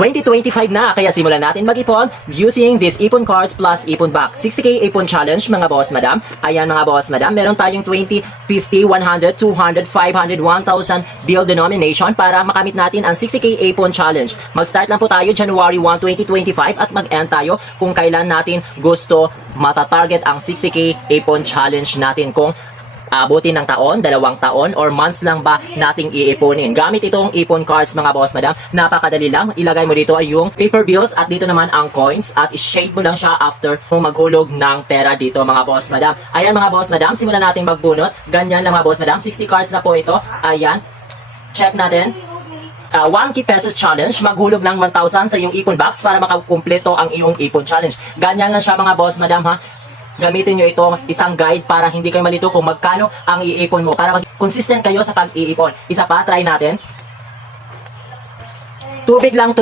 2025 na, kaya simulan natin mag-ipon using this ipon cards plus ipon box. 60k ipon challenge mga boss madam. Ayan mga boss madam, meron tayong 20, 50, 100, 200, 500, 1,000 bill denomination para makamit natin ang 60k ipon challenge. Mag-start lang po tayo January 1, 2025 at mag-end tayo kung kailan natin gusto matatarget ang 60k ipon challenge natin. Kung abutin ng taon, 2 taon, or months lang ba nating iipunin. Gamit itong ipon cards mga boss madam, napakadali lang. Ilagay mo dito ay yung paper bills at dito naman ang coins at i-shade mo lang siya after mo maghulog ng pera dito mga boss madam. Ayan mga boss madam, simulan nating magbunot. Ganyan lang mga boss madam, 60 cards na po ito. Ayan, check natin. 1k pesos challenge, maghulog ng 1,000 sa iyong ipon box para makakumpleto ang iyong ipon challenge. Ganyan lang siya mga boss madam ha. Gamitin nyo itong isang guide para hindi kayo malito kung magkano ang iipon mo. Para consistent kayo sa pag-iipon. Isa pa, try natin. Tubig lang to.